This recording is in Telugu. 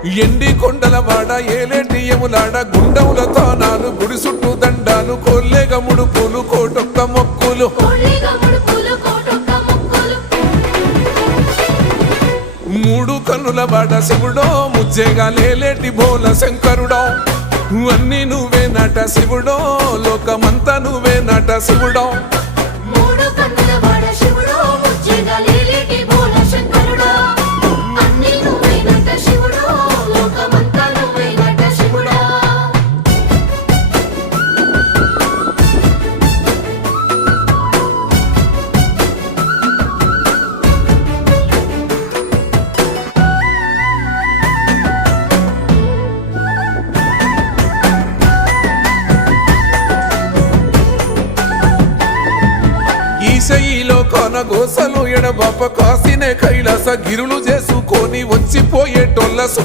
ఎండి కొండల వాడ ఏలేటి యములాడ గుండముల తానాలు గుడి చుట్టూ దండాలు కొల్లేగ ముడుపులు కోటొక్క మొక్కులు మూడు కన్నుల వాడ శివుడో ముజ్జేగా లేలేటి బోల శంకరుడో అన్ని నువ్వే నట శివుడో లోకమంతా నువ్వే నట శివుడో ఈశయిలో కొనగోసలు ఎడబాప కాసినే కైలాస గిరులు చేసుకొని వచ్చిపోయేటోళ్ళ